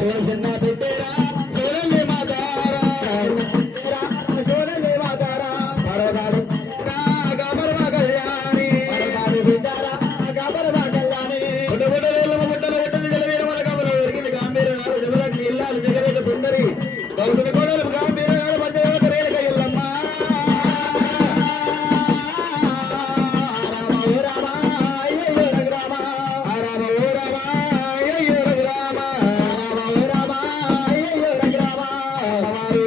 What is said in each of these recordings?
There's be day.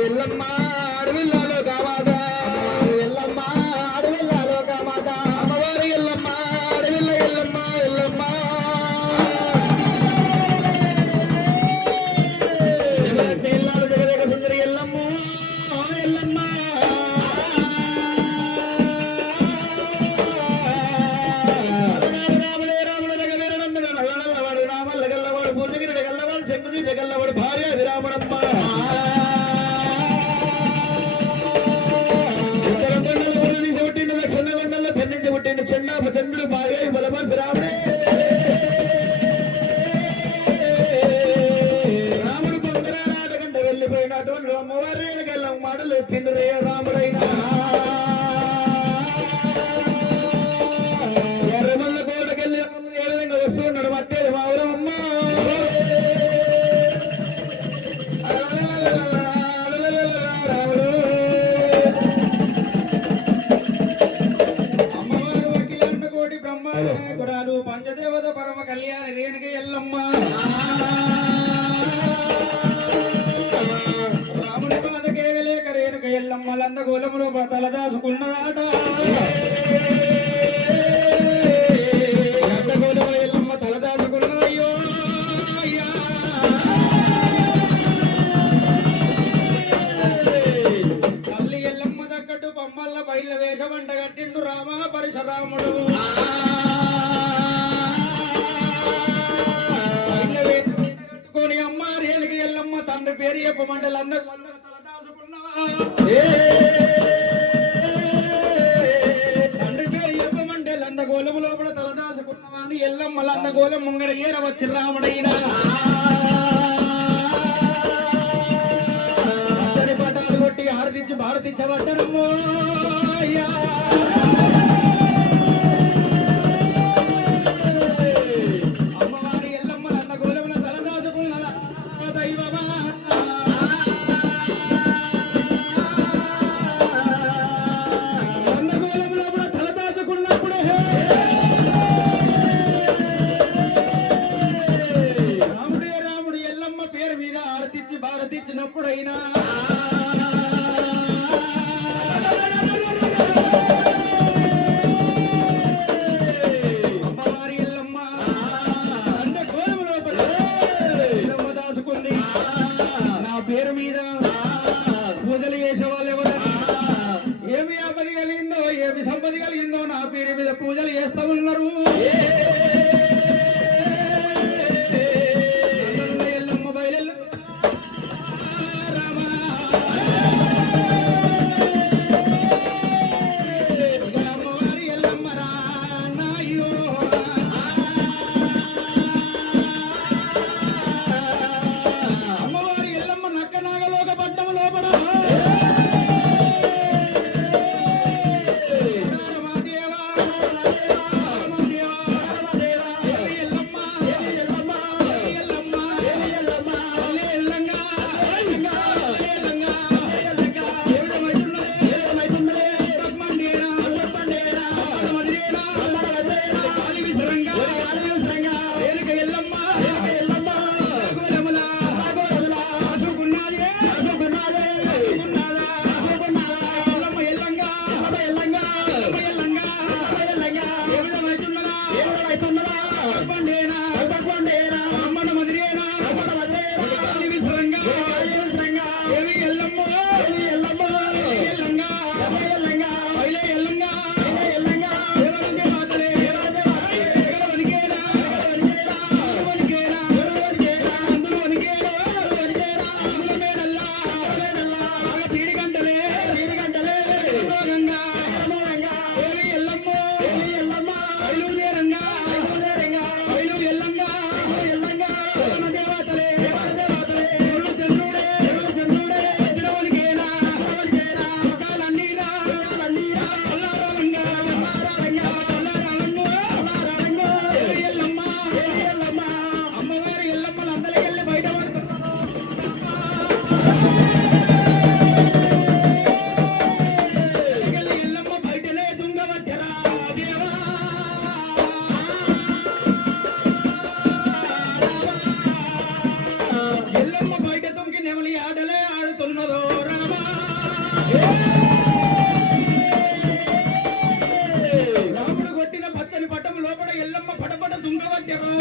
Yellamma அருள் కొట్టిన చెండా భజనుడు భార్య శాశ్వత పరమ కళ్యాణ రేణుక ఎల్లమ్మ. రాముడి పాద కేవలేక రేణుక ఎల్లమ్మ లంద గోలములో తలదాసుకున్నదాట. బయలు వేషమంట కట్టిండు రామ పరశురాముడు. తండ్రి పేరు చెప్పమంటే అందరూ. తండ్రి పేరు చెప్పమంటే లంద గోలము లోపల తలదాసుకున్నవాని ఎల్లమ్మ లంద గోలం ముంగడ ఏరవ చిర్రాముడైనా పటాలు కొట్టి ఆరదించి భారతించబడ్డరమ్మో పూజలు చేస్తూ ఉన్నారు. పడపడ దుంగవ దేవా.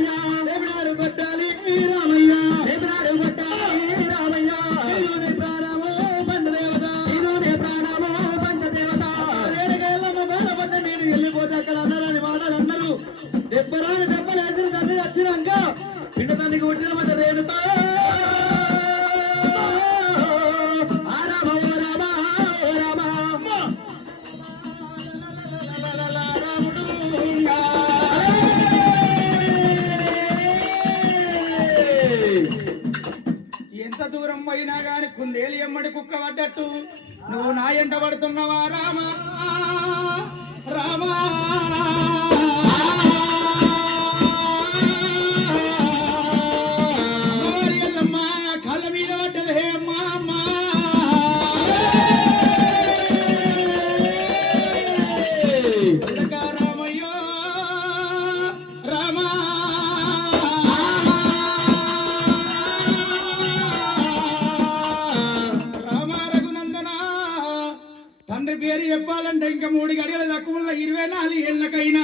എല്ലാവരും എല്ലാവരും దూరం పోయినా గాని కుందేలు ఎమ్మడి కుక్క పడ్డట్టు. నువ్వు నాయంట పడుతున్నావా రామా? రామా? తండ్రి పేరు చెప్పాలంటే ఇంకా మూడు గడియలు తక్కువ ఇరవై నాలుగు ఏళ్ళకైనా.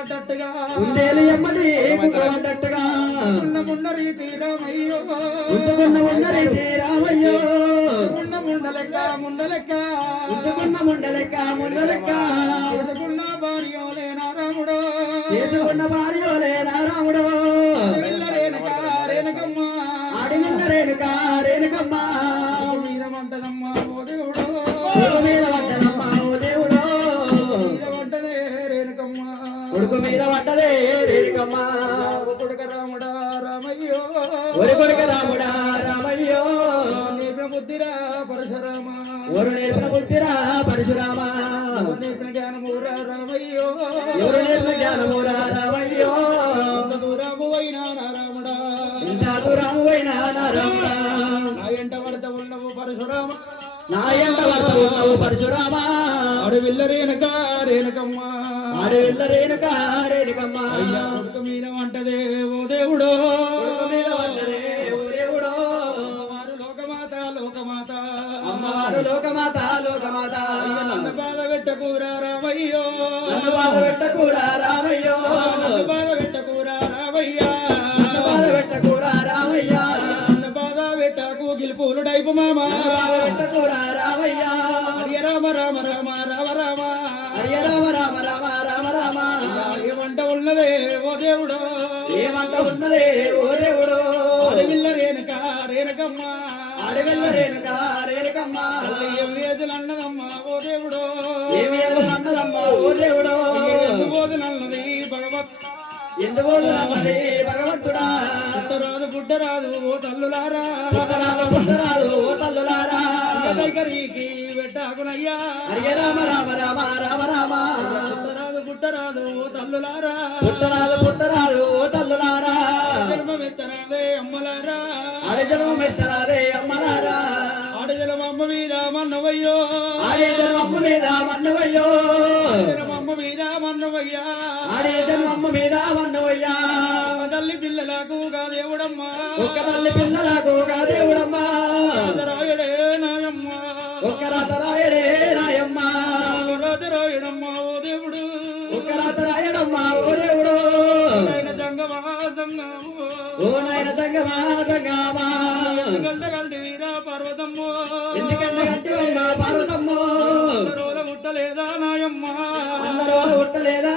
పడ్డట్టుగా ఉండేలు ఎమ్మడి కుక్కబడ్డట్టుగా ఉన్న రీతి రామయ్యో ఉంచుకున్న ఉండరైతే రామయ్యో ముండ ముండలెక్క. ముండలెక్క ఉంచుకున్న ముండలెక్క. ముండలెక్క చేసుకున్న భార్యోలే నా రాముడు. చేసుకున్న భార్యోలే రాముడు. కొడుకు మీద పడ్డదే రేణుకమ్మ. కొడుక రాముడా రామయ్యో. కొడుక అడవిల్ల రేణుక రేణుకమ్మ. ఆడవిల్ల రేణుక రేణుకమ్మ. అయ్యా కొడుకు మీద వంటదే ఓ దేవుడు. మీద ఓ లోకమాత లోకమాత. అమ్మవారు లోకమాత లోకమాత. నన్ను బాధ పెట్టకూరా రామయ్యో నన్ను బాధ ఉన్నదే ఓ దేవుడు ఏమంట ఉన్నదే ఓ దేవుడు. అడవిల్ల రేణుక రేణుకమ్మ. ఆడవిల్ల రేణుక రేణుకమ్మ. ఏం వేదులు అన్నదమ్మ ఓ దేవుడు. ఏమి అన్నదమ్మ ఓ దేవుడు. బోధనన్నది భగవత్ ఎందుకు నమ్మది భగవంతుడా? పుట్టరాదు పుట్టరాదు ఓ తల్లులారా. పుట్టరాలు పుట్టరాలు ఓ తల్లులారా. దగ్గరికి పెట్టాకునయ్యా హరియ రామ రామ రామ రామ రామ. పుట్టరాదు పుట్టరాదు ఓ తల్లులారా. పుట్టరాలు పుట్టరాలు ఓ తల్లులారా. జన్మమెత్తరాదే అమ్మలారా. ఆడి జన్మం ఎత్తరాదే అమ్మలారా. ఆడజలం అమ్మ మీద మన్నవయ్యో. ఆడే జన్మమ్మ మీద మన్నవయ్యో. జలం అమ్మ మీద మన్నవయ్యా. ఆడే జన్మమ్మ మీద మన్నవయ్యా. అమ్మ తల్లి పిల్లలకు దేవుడమ్మా. ఒక్క తల్లి పిల్లలకు దేవుడమ్మా. నాయమ్మ ఒక్క రాతరాయడే రాయమ్మ. రాయుడమ్మ ఓ దేవుడు. ఓ ఆయన దంగమా దంగమో ఓ నాయన పర్వతమ్మో. ఎందుకంటే ముట్టలేదా నాయమ్మ. అందరూ పుట్టలేదా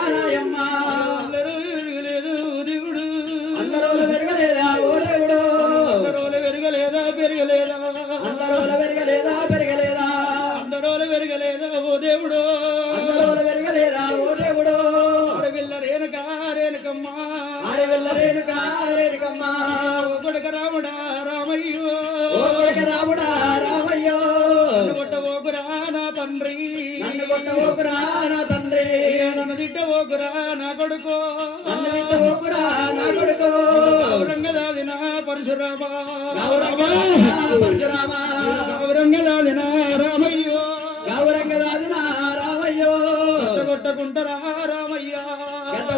నన్ను తిట్ట ఓకురా నా కొడుకో. ఓకురా నా కొడుకో. ఔరంగదాది నా పరశురామా నా రామయ్యో. ఔరంగదాది నా రామయ్యో. కొట్టకుంటరా రామయ్యా.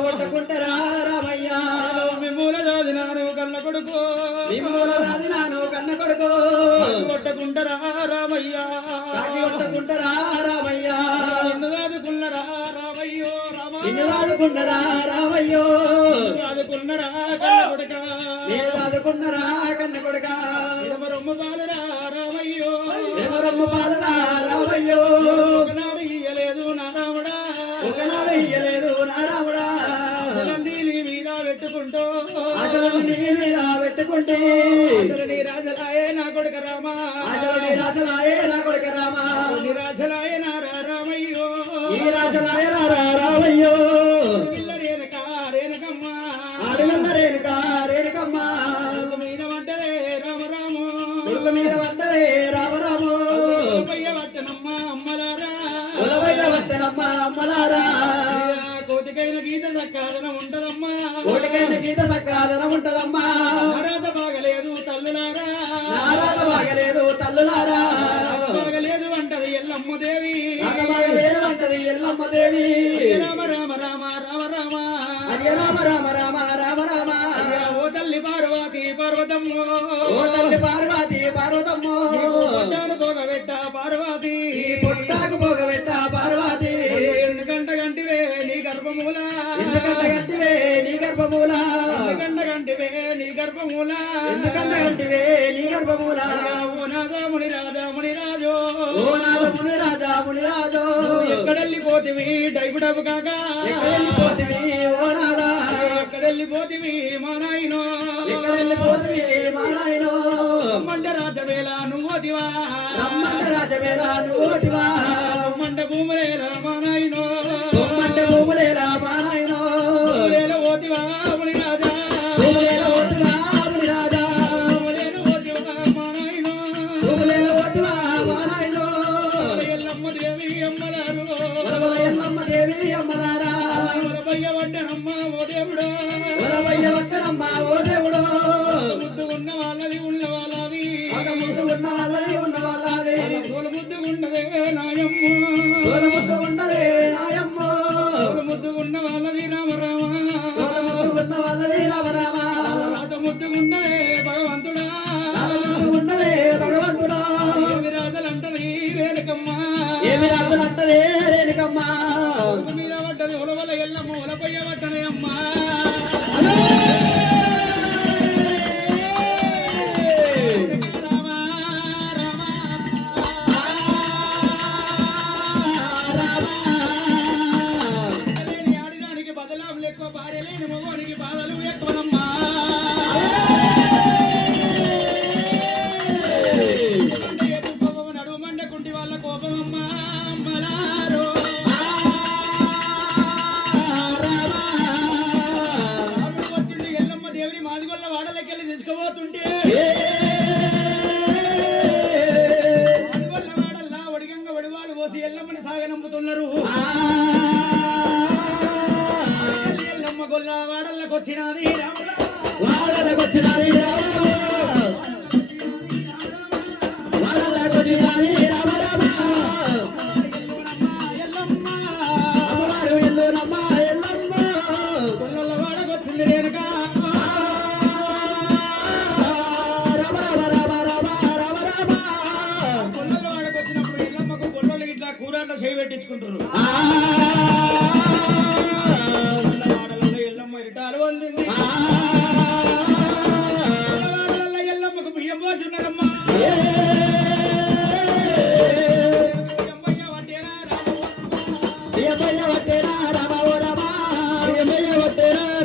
కొట్టకుంటరా రామయ్యా. మిమ్మూలదాది నాను కన్న కొడుకో. మిమ్మూలదాది నాను కన్న కొడుకో. కొట్టకుంటరా రామయ్యా. కొట్టకుంటరా రామయ్యా. ఆదుకున్నరా రావయ్యో కొడుక నేను ఆదుకున్నరా నా రాముడా ఒకనాడు ఇయ్యలేదు నా రాముడా మీద పెట్టుకుంటూ. మీద పెట్టుకుంటే. నీ రాజలాయే నా కొడుక రామా. అసలు నీ నా కొడుక రామా. నీ నా ఒలుగు మీద వద్దరే రామరాము ఒలవయ్య వద్దనమ్మ అమ్మలారా. కోటికైన గీత సక్కాదనం ఉంటదమ్మా. కోటికైన గీత సక్కాదనం ఉంటదమ్మా. గర్భమూల. ఎందుకంటే నీ గర్భమూల. ఎందుకంటే నీ గర్భమూల. ఓ నాదాముని రాధాముని రాజో. ఓ నాదముని రాధాముని రాజో. ఎక్కడెళ్ళిపోతివి? డైపు ఉన్నదే భగవంతుడా